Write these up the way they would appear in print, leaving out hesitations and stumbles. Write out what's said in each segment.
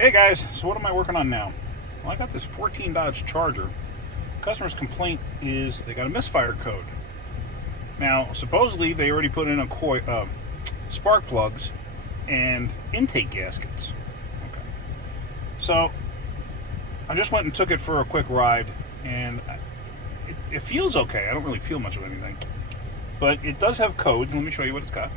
Hey guys, so what am I working on now? Well, I got this 14 Dodge Charger. Customer's complaint is they got a misfire code. Now, supposedly they already put in spark plugs and intake gaskets. Okay. So I just went and took it for a quick ride, and it feels okay. I don't really feel much of anything, but it does have codes. Let me show you what it's got.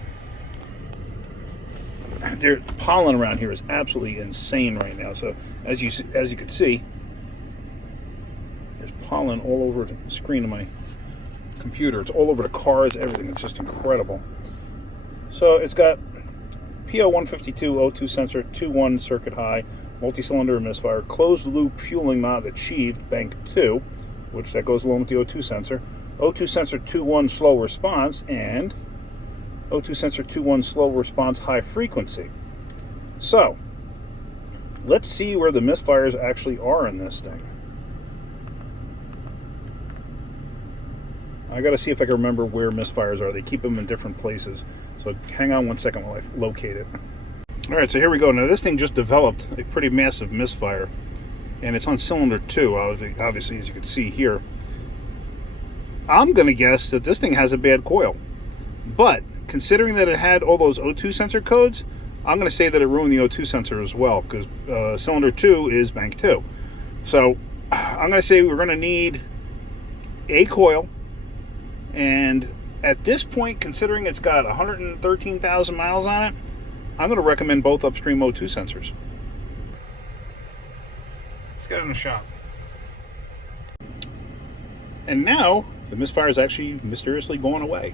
The pollen around here is absolutely insane right now. So as you can see, there's pollen all over the screen of my computer. It's all over the cars, everything. It's just incredible. So it's got PO152 O2 sensor, 2-1 circuit high, multi-cylinder misfire, closed loop fueling not achieved, bank 2, which that goes along with the O2 sensor. O2 sensor 2-1 slow response, and O2 sensor 2-1 slow response high frequency. So let's see where the misfires actually are in this thing. I gotta see if I can remember where misfires are. They keep them in different places. So hang on one second while I locate it. All right, so here we go. Now this thing just developed a pretty massive misfire, and it's on cylinder 2, obviously, as you can see here. I'm gonna guess that this thing has a bad coil, but considering that it had all those O2 sensor codes, I'm going to say that it ruined the O2 sensor as well, because cylinder 2 is bank 2. So I'm going to say we're going to need a coil, and at this point, considering it's got 113,000 miles on it, I'm going to recommend both upstream O2 sensors. Let's get in the shop. And now the misfire is actually mysteriously going away.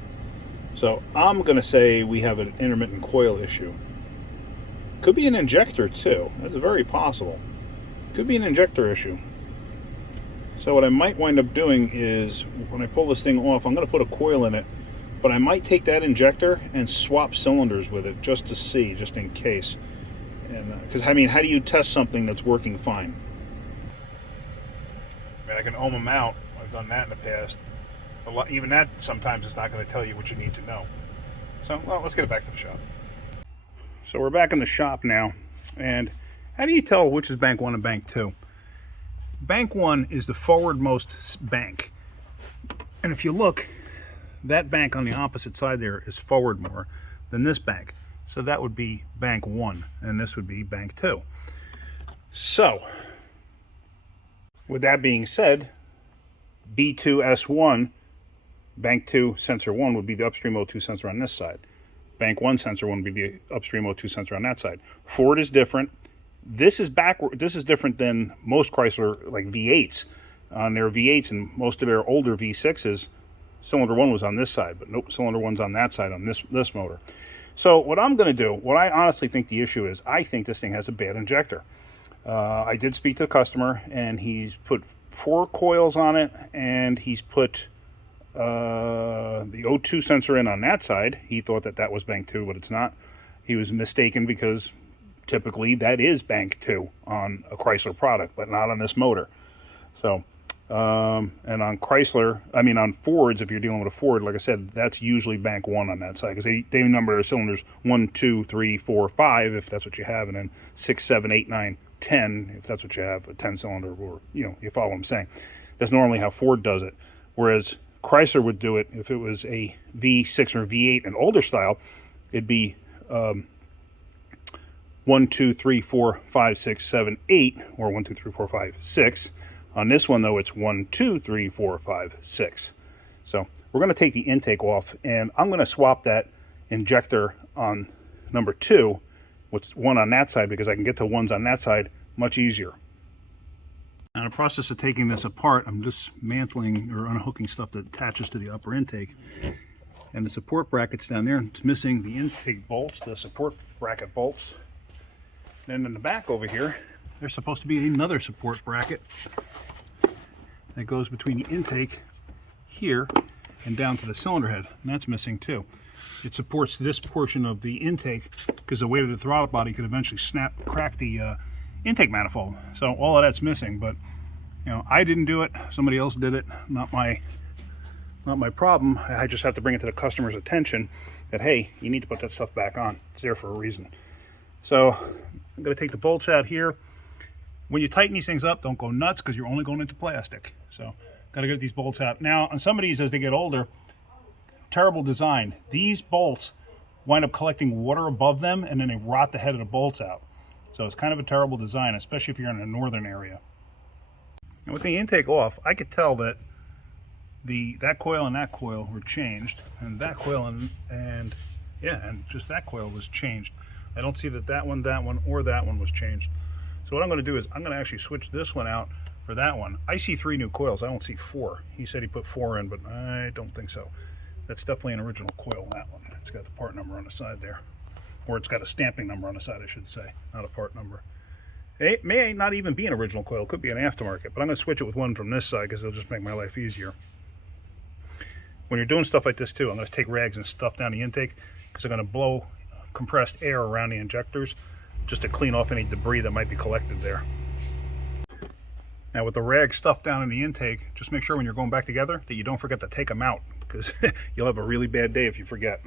So I'm going to say we have an intermittent coil issue. Could be an injector too. That's very possible. Could be an injector issue. So what I might wind up doing is, when I pull this thing off, I'm going to put a coil in it, but I might take that injector and swap cylinders with it just to see, just in case. And because I mean, how do you test something that's working fine? I mean, I can ohm them out. I've done that in the past. Even that sometimes is not going to tell you what you need to know. So, well, let's get it back to the shop. So we're back in the shop now, and how do you tell which is bank 1 and bank 2? Bank 1 is the forwardmost bank, and if you look, that bank on the opposite side there is forward more than this bank. So that would be bank 1, and this would be bank 2. So, with that being said, B2S1, bank 2 sensor 1 would be the upstream O2 sensor on this side. Bank 1 sensor 1 would be the upstream O2 sensor on that side. Ford is different. This is backward. This is different than most Chrysler, like V8s. On their V8s and most of their older V6s, cylinder 1 was on this side, but nope, cylinder 1's on that side on this motor. So what I'm going to do, what I honestly think the issue is, I think this thing has a bad injector. I did speak to the customer, and he's put 4 coils on it, and he's put the O2 sensor in on that side. He thought that that was bank 2, but it's not. He was mistaken, because typically that is bank 2 on a Chrysler product, but not on this motor. So, and on Chrysler, I mean on Fords, if you're dealing with a Ford, like I said, that's usually bank 1 on that side, because they number their cylinders 1, 2, 3, 4, 5, if that's what you have, and then 6, 7, 8, 9, 10, if that's what you have, a 10-cylinder, or, you know, you follow what I'm saying. That's normally how Ford does it. Whereas Chrysler would do it if it was a V6 or V8, an older style, it'd be 1, 2, 3, 4, 5, 6, 7, 8, or 1, 2, 3, 4, 5, 6. On this one, though, it's 1, 2, 3, 4, 5, 6. So we're going to take the intake off, and I'm going to swap that injector on number 2 with 1 on that side, because I can get to 1s on that side much easier. Now, in the process of taking this apart, I'm dismantling or unhooking stuff that attaches to the upper intake. And the support bracket's down there. It's missing the intake bolts, the support bracket bolts. Then in the back over here, there's supposed to be another support bracket that goes between the intake here and down to the cylinder head. And that's missing too. It supports this portion of the intake, because the weight of the throttle body could eventually crack the intake manifold. So all of that's missing, but you know, I didn't do it. Somebody else did it. Not my problem. I just have to bring it to the customer's attention that, hey, you need to put that stuff back on. It's there for a reason. So I'm going to take the bolts out here. When you tighten these things up, don't go nuts because you're only going into plastic. So, got to get these bolts out. Now, on some of these, as they get older, terrible design. These bolts wind up collecting water above them, and then they rot the head of the bolts out. So it's kind of a terrible design, especially if you're in a northern area. And with the intake off, I could tell that that coil and that coil were changed, and that coil and just that coil was changed. I don't see that one, or that one was changed. So what I'm going to do is I'm going to actually switch this one out for that one. I see 3 new coils. I don't see 4. He said he put 4 in, but I don't think so. That's definitely an original coil, that one. It's got the part number on the side there. Or it's got a stamping number on the side, I should say, not a part number. It may not even be an original coil. It could be an aftermarket, but I'm going to switch it with one from this side because it'll just make my life easier. When you're doing stuff like this too, I'm going to take rags and stuff down the intake because I'm going to blow compressed air around the injectors just to clean off any debris that might be collected there. Now with the rag stuffed down in the intake, just make sure when you're going back together that you don't forget to take them out because you'll have a really bad day if you forget.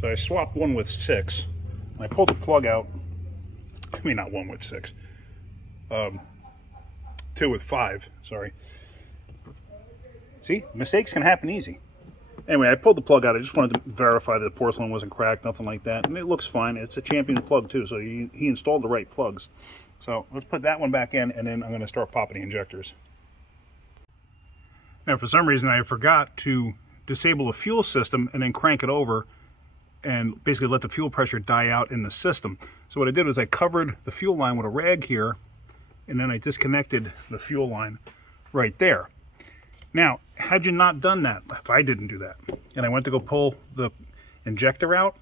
So I swapped one with 6, and I pulled the plug out. I mean, not one with 6. 2 with 5, sorry. See, mistakes can happen easy. Anyway, I pulled the plug out. I just wanted to verify that the porcelain wasn't cracked, nothing like that. And it looks fine. It's a Champion plug too, so he installed the right plugs. So let's put that one back in, and then I'm going to start popping the injectors. Now, for some reason, I forgot to disable the fuel system and then crank it over and basically let the fuel pressure die out in the system. So what I did was I covered the fuel line with a rag here, and then I disconnected the fuel line right there. Now, had you not done that, if I didn't do that, and I went to go pull the injector out,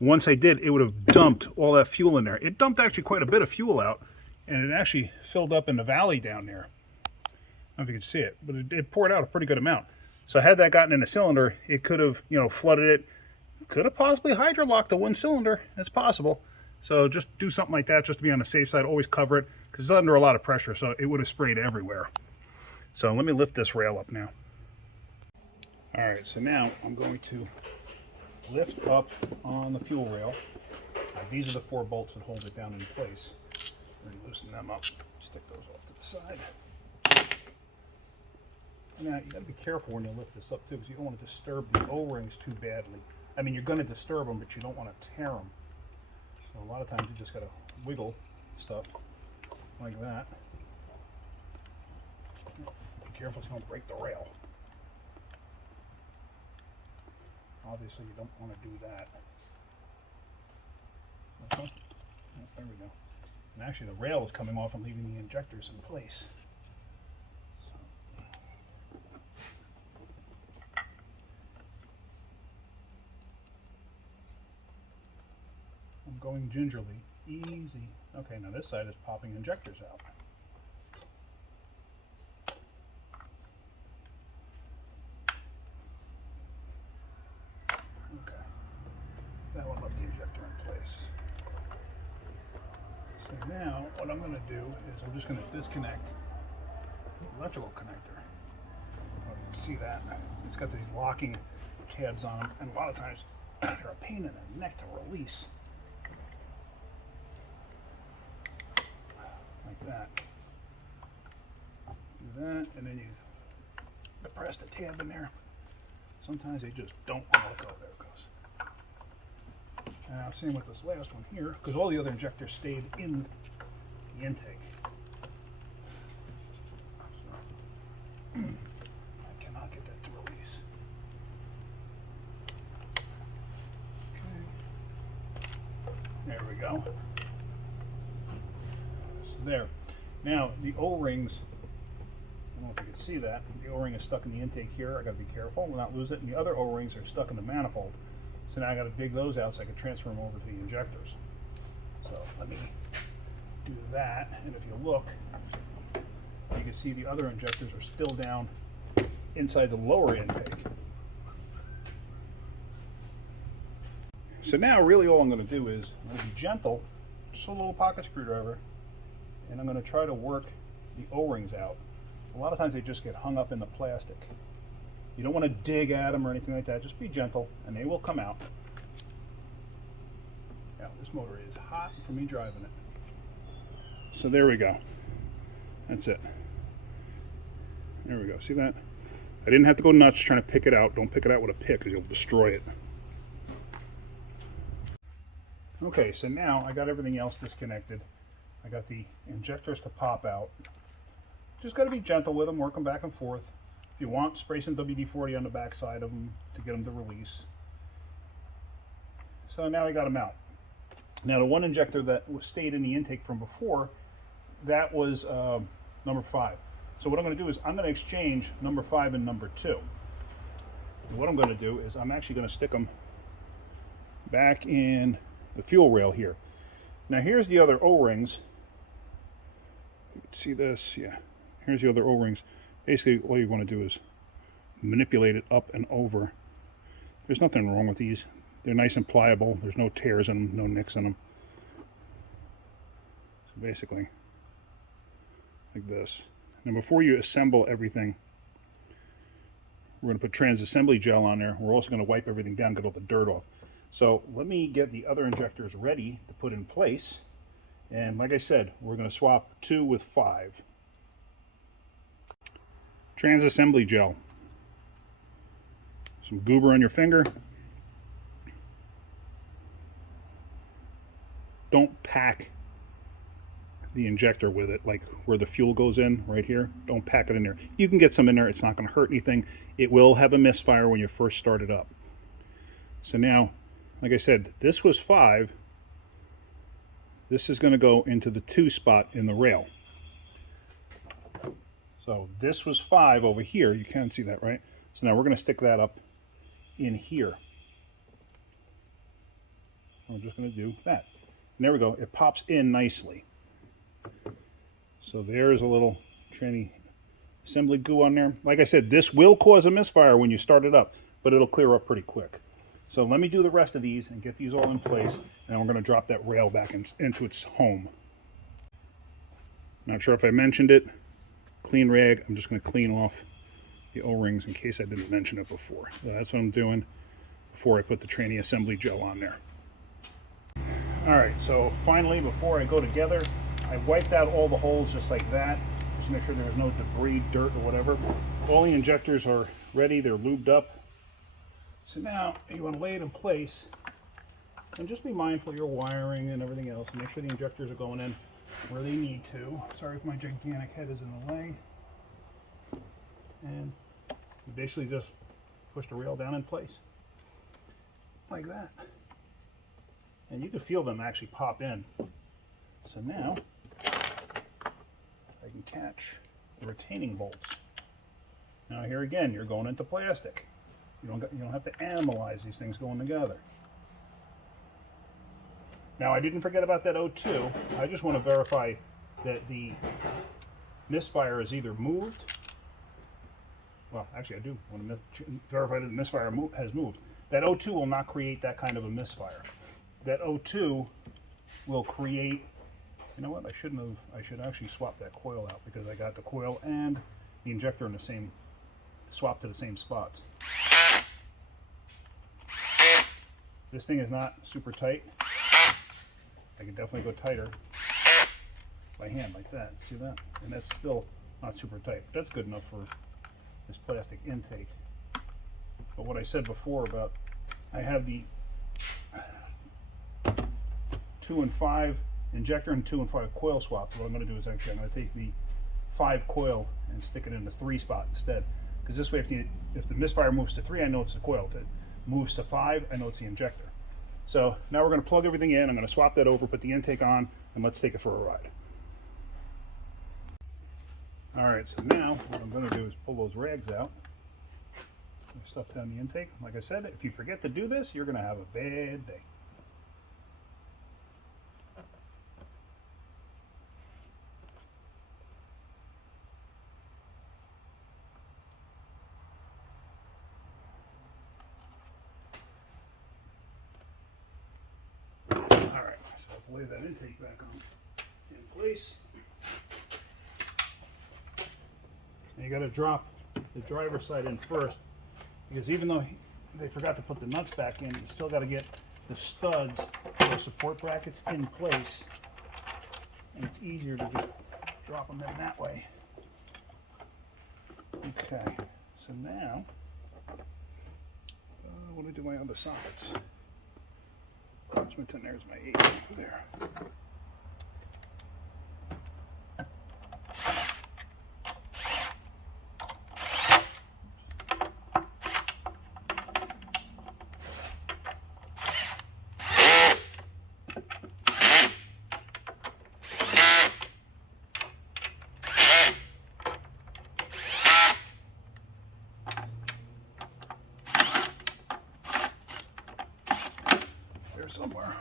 once I did, it would have dumped all that fuel in there. It dumped actually quite a bit of fuel out, and it actually filled up in the valley down there. I don't know if you can see it, but it poured out a pretty good amount. So had that gotten in the cylinder, it could have, flooded it. Could have possibly hydrolocked the one cylinder. That's possible. So just do something like that just to be on the safe side. Always cover it because it's under a lot of pressure, so it would have sprayed everywhere. So let me lift this rail up now. All right, so now I'm going to lift up on the fuel rail. These are the 4 bolts that hold it down in place. And loosen them up. Stick those off to the side. Now, you got to be careful when you lift this up too, because you don't want to disturb the O-rings too badly. I mean, you're going to disturb them, but you don't want to tear them. So a lot of times you just got to wiggle stuff like that. Be careful so you don't break the rail. Obviously, you don't want to do that. Okay. Oh, there we go. And actually, the rail is coming off and leaving the injectors in place. I'm going gingerly, easy. Okay, now this side is popping injectors out. Okay, that one left the injector in place. So now what I'm going to do is I'm just going to disconnect the electrical connector. Oh, you can see that. It's got these locking tabs on them, and a lot of times they're a pain in the neck to release. Like that. Do that, and then you press the tab in there. Sometimes they just don't want to let go. There it goes. Now, same with this last one here, because all the other injectors stayed in the intake. So, I cannot get that to release. Okay. There we go. There. Now, the O-rings, I don't know if you can see that, the O-ring is stuck in the intake here. I got to be careful not lose it. And the other O-rings are stuck in the manifold. So now I got to dig those out so I can transfer them over to the injectors. So let me do that. And if you look, you can see the other injectors are still down inside the lower intake. So now really all I'm going to do is I'm going to be gentle, just a little pocket screwdriver, and I'm going to try to work the O-rings out. A lot of times they just get hung up in the plastic. You don't want to dig at them or anything like that. Just be gentle, and they will come out. Now, this motor is hot for me driving it. So there we go. That's it. There we go. See that? I didn't have to go nuts trying to pick it out. Don't pick it out with a pick because you'll destroy it. Okay, so now I got everything else disconnected. I got the injectors to pop out. Just got to be gentle with them, work them back and forth. If you want, spray some WD-40 on the back side of them to get them to release. So now I got them out. Now the one injector that stayed in the intake from before, that was number 5. So what I'm going to do is I'm going to exchange number 5 and number 2. And what I'm going to do is I'm actually going to stick them back in the fuel rail here. Now here's the other O-rings. You can see this, yeah. Here's the other O-rings. Basically all you want to do is manipulate it up and over. There's nothing wrong with these. They're nice and pliable. There's no tears in them, no nicks in them. So basically, like this. Now before you assemble everything, we're going to put trans-assembly gel on there. We're also going to wipe everything down, get all the dirt off. So let me get the other injectors ready to put in place. And like I said, we're going to swap 2 with 5. Trans-assembly gel. Some goober on your finger. Don't pack the injector with it, like where the fuel goes in, right here. Don't pack it in there. You can get some in there. It's not going to hurt anything. It will have a misfire when you first start it up. So now, like I said, this was 5. This is going to go into the 2 spot in the rail. So this was 5 over here. You can't see that, right? So now we're going to stick that up in here. I'm just going to do that. And there we go. It pops in nicely. So there's a little tranny assembly goo on there. Like I said, this will cause a misfire when you start it up, but it'll clear up pretty quick. So let me do the rest of these and get these all in place, and we're going to drop that rail back into its home. Not sure if I mentioned it. Clean rag. I'm just going to clean off the O-rings in case I didn't mention it before. So that's what I'm doing before I put the tranny assembly gel on there. Alright, so finally, before I go together, I wiped out all the holes just like that, just to make sure there's no debris, dirt, or whatever. All the injectors are ready, they're lubed up. So now, you want to lay it in place, and just be mindful of your wiring and everything else, and make sure the injectors are going in where they need to. Sorry if my gigantic head is in the way. And you basically just push the rail down in place, like that. And you can feel them actually pop in. So now, I can catch the retaining bolts. Now here again, you're going into plastic. You don't have to animalize these things going together. Now I didn't forget about that O2. I just want to verify that the misfire is either moved. Well, actually I do want to verify that the misfire has moved. That O2 will not create that kind of a misfire. That O2 will create, you know what, I should actually swap that coil out because I got the coil and the injector in the same, swapped to the same spots. This thing is not super tight. I can definitely go tighter by hand like that, see that? And that's still not super tight. That's good enough for this plastic intake. But what I said before about, I have the 2 and 5 injector and 2 and 5 coil swap. What I'm going to do is actually I'm going to take the 5 coil and stick it in the 3 spot instead. Because this way, if the misfire moves to 3, I know it's the coil. If it moves to 5, I know it's the injector. So now we're going to plug everything in. I'm going to swap that over, put the intake on, and let's take it for a ride. Alright, so now what I'm going to do is pull those rags out. Stuff down the intake. Like I said, if you forget to do this, you're going to have a bad day. Alright, so I'll lay that intake back on in place. And you got to drop the driver's side in first, because even though they forgot to put the nuts back in, you still got to get the studs for the support brackets in place, and it's easier to just drop them in that way. Okay, so now, what do I do my other sockets? There's my 8 there. Somewhere.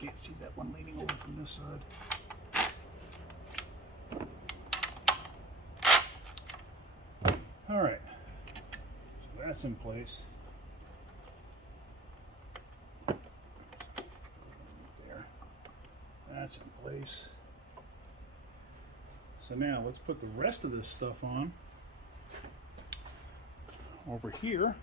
Can't see that one leaning over from this side. All right, so that's in place. There, that's in place. So now let's put the rest of this stuff on over here.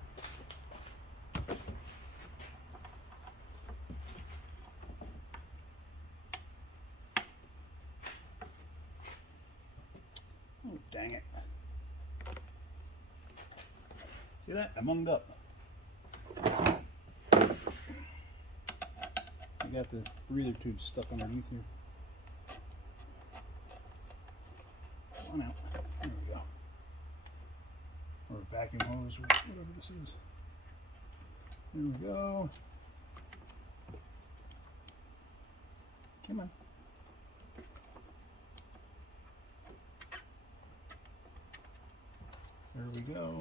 Oh, dang it. See that? I munged up. I got the breather tube stuck underneath here. Come on out. There we go. Or a vacuum hose, whatever this is. There we go. Come on. There we go.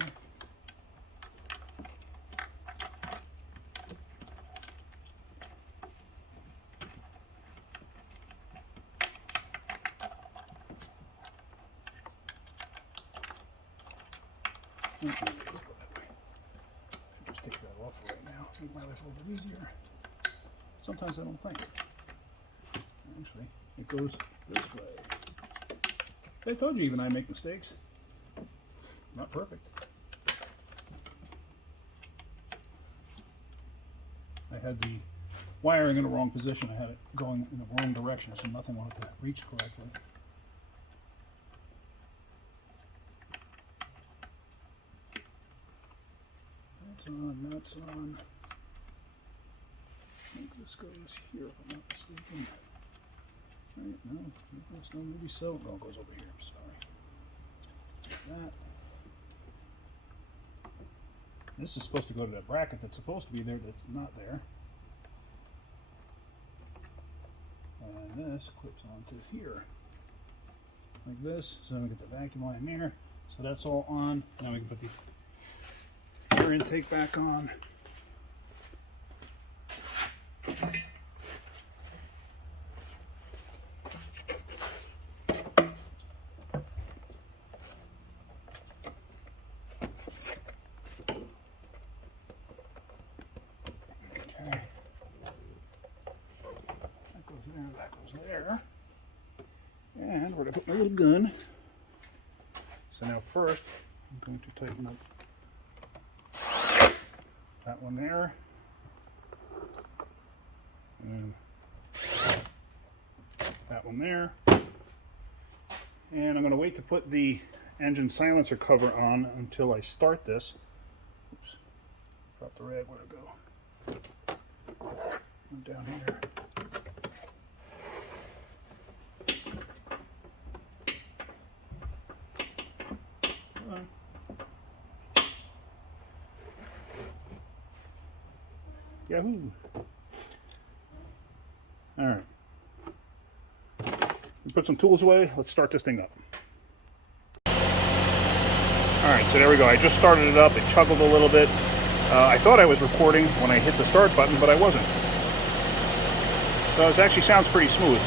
Just take that off right now. Make my life a little bit easier. Sometimes I don't think. Actually, it goes this way. I told you even I make mistakes. Not perfect. I had the wiring in the wrong position. I had it going in the wrong direction, so nothing wanted to reach correctly. That's on. I think this goes here, if I'm not mistaken. Right, no, maybe so. No, it goes over here, I'm sorry. Like that. This is supposed to go to that bracket that's supposed to be there, that's not there. And this clips onto here. Like this, so we get the vacuum line there. So that's all on. Now we can put the air intake back on. And we're going to put my little gun. So now first, I'm going to tighten up that one there. And that one there. And I'm going to wait to put the engine silencer cover on until I start this. Oops, drop the rag, where'd it go? I'm down here. Yahoo! Alright. We put some tools away. Let's start this thing up. Alright, so there we go. I just started it up. It chuckled a little bit. I thought I was recording when I hit the start button, but I wasn't. So it actually sounds pretty smooth.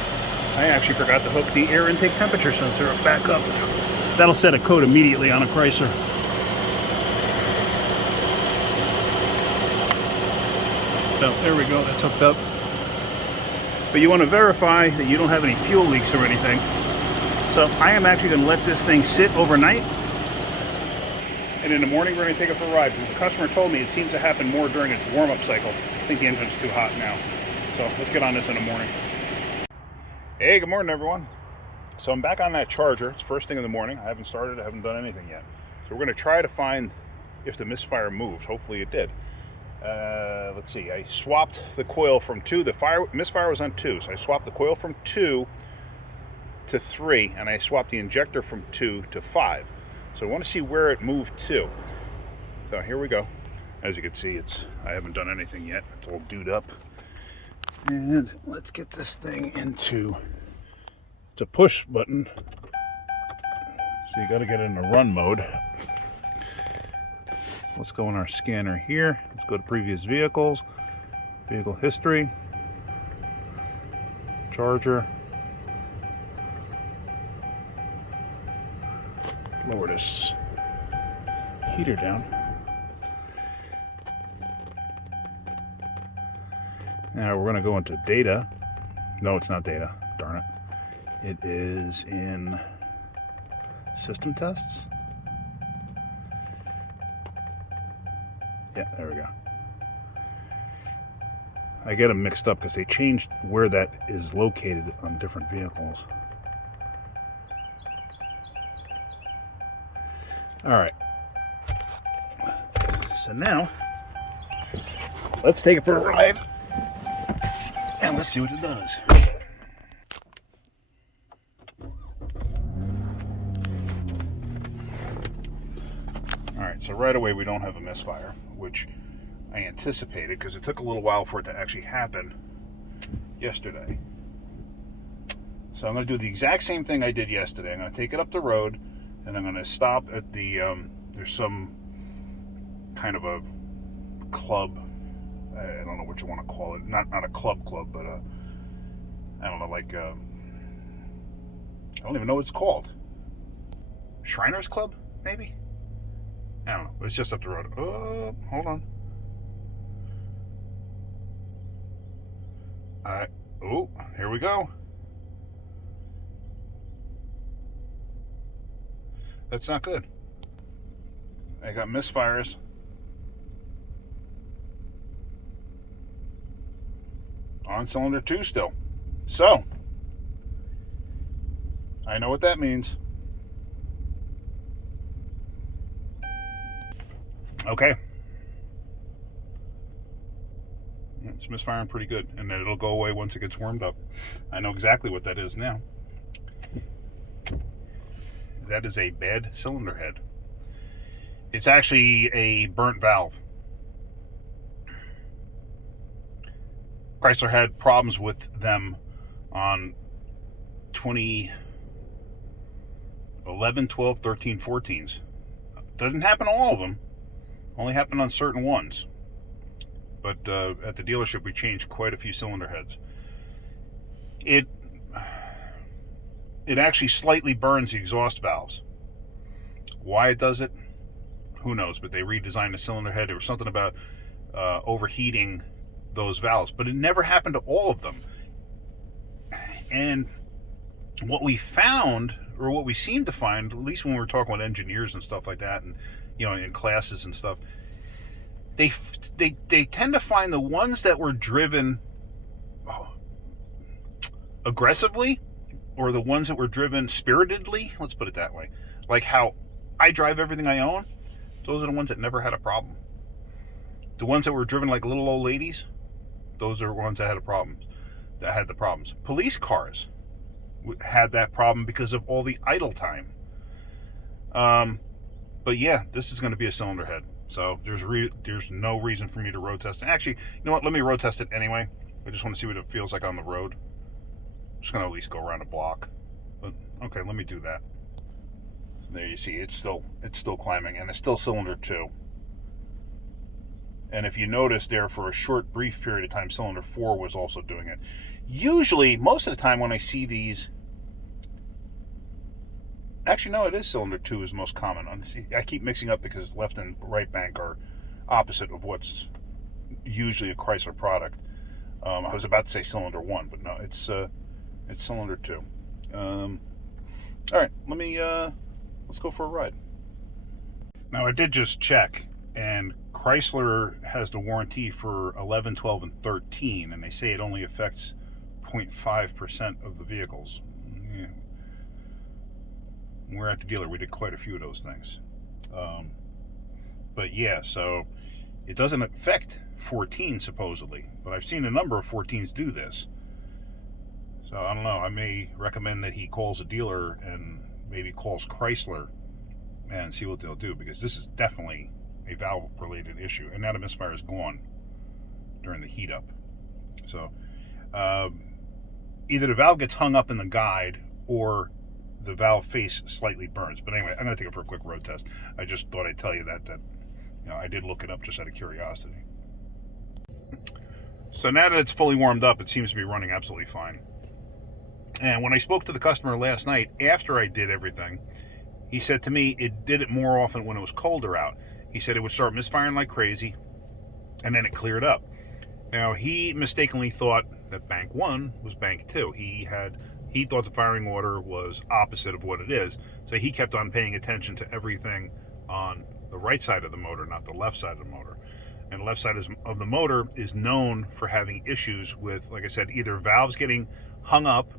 I actually forgot to hook the air intake temperature sensor back up. That'll set a code immediately on a Chrysler. So there we go, that's hooked up. But you want to verify that you don't have any fuel leaks or anything. So I am actually going to let this thing sit overnight. And in the morning we're going to take it for a ride. Because the customer told me it seems to happen more during its warm-up cycle. I think the engine's too hot now. So let's get on this in the morning. Hey, good morning everyone. So I'm back on that charger. It's first thing in the morning. I haven't started, I haven't done anything yet. So we're going to try to find if the misfire moved. Hopefully it did. Let's see, I swapped the coil from 2. The misfire was on 2, so I swapped the coil from 2 to 3, and I swapped the injector from 2 to 5. So I want to see where it moved to. So here we go. As you can see, I haven't done anything yet. It's all dewed up. And let's get this thing into, it's a push button. So you got to get it in the run mode. Let's go in our scanner here. Let's go to previous vehicles, vehicle history, charger. Lower this heater down. Now we're going to go into data. No, it's not data. Darn it. It is in system tests. Yeah, there we go. I get them mixed up because they changed where that is located on different vehicles. All right. So now, let's take it for a ride and let's see what it does. All right, so right away we don't have a misfire, which I anticipated because it took a little while for it to actually happen yesterday. So I'm going to do the exact same thing I did yesterday. I'm going to take it up the road and I'm going to stop at the, there's some kind of a club, I don't know what you want to call it, not a club, but I don't know, like, I don't even know what it's called. Shriners Club, maybe? I don't know, but it's just up the road. Oh, hold on. Oh, here we go. That's not good. I got misfires. On cylinder 2 still. So, I know what that means. Okay. It's misfiring pretty good, and then it'll go away once it gets warmed up. I know exactly what that is now. That is a bad cylinder head. It's actually a burnt valve. Chrysler had problems with them on 2011, 12, 13, 14s. Doesn't happen to all of them. Only happened on certain ones. But at the dealership, we changed quite a few cylinder heads. It actually slightly burns the exhaust valves. Why it does it, who knows? But they redesigned the cylinder head. There was something about overheating those valves, but it never happened to all of them. And what we found, or what we seemed to find, at least when we were talking with engineers and stuff like that, and in classes and stuff, they tend to find the ones that were driven aggressively, or the ones that were driven spiritedly, let's put it that way, like how I drive everything I own, those are the ones that never had a problem. The ones that were driven like little old ladies, those are the ones that had the problems. Police cars had that problem because of all the idle time. But yeah, this is going to be a cylinder head. So there's no reason for me to road test it. Actually, you know what? Let me road test it anyway. I just want to see what it feels like on the road. I'm just going to at least go around a block. But okay, let me do that. So there you see, it's still climbing, and it's still cylinder 2. And if you notice there, for a short, brief period of time, cylinder 4 was also doing it. Usually, most of the time when I see these, actually, no, it is cylinder 2 is most common. I keep mixing up because left and right bank are opposite of what's usually a Chrysler product. I was about to say cylinder 1, but no, it's cylinder 2. All right, let's go for a ride. Now, I did just check, and Chrysler has the warranty for 11, 12, and 13, and they say it only affects 0.5% of the vehicles. Yeah. When we're at the dealer, we did quite a few of those things. But yeah, so it doesn't affect 14 supposedly, but I've seen a number of 14s do this. So I don't know, I may recommend that he calls a dealer and maybe calls Chrysler and see what they'll do, because this is definitely a valve related issue, and now the misfire is gone during the heat up. So either the valve gets hung up in the guide or the valve face slightly burns. But anyway, I'm going to take it for a quick road test. I just thought I'd tell you that I did look it up just out of curiosity. So now that it's fully warmed up, it seems to be running absolutely fine. And when I spoke to the customer last night, after I did everything, he said to me it did it more often when it was colder out. He said it would start misfiring like crazy, and then it cleared up. Now, he mistakenly thought that bank 1 was bank 2. He thought the firing order was opposite of what it is, so he kept on paying attention to everything on the right side of the motor, not the left side of the motor. And the left side of the motor is known for having issues with, like I said, either valves getting hung up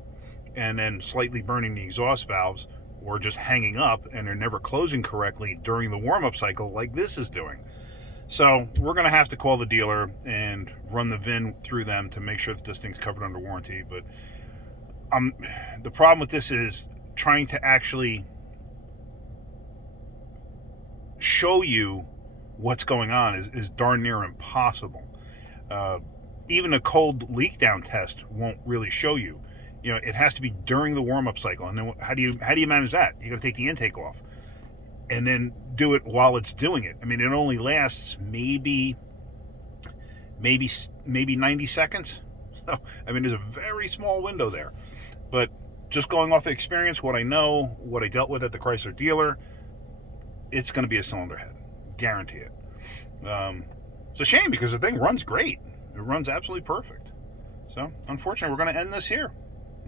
and then slightly burning the exhaust valves, or just hanging up and they're never closing correctly during the warm-up cycle like this is doing. So we're going to have to call the dealer and run the VIN through them to make sure that this thing's covered under warranty. But the problem with this is trying to actually show you what's going on is darn near impossible. Even a cold leak down test won't really show you. You know, it has to be during the warm-up cycle. And then how do you manage that? You got to take the intake off and then do it while it's doing it. I mean, it only lasts maybe 90 seconds. So, I mean, there's a very small window there. But just going off experience, what I know, what I dealt with at the Chrysler dealer, it's going to be a cylinder head. Guarantee it. It's a shame because the thing runs great. It runs absolutely perfect. So, unfortunately, we're going to end this here.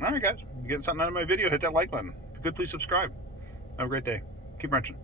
All right, guys. If you get something out of my video, hit that like button. If you're good, please subscribe. Have a great day. Keep wrenching.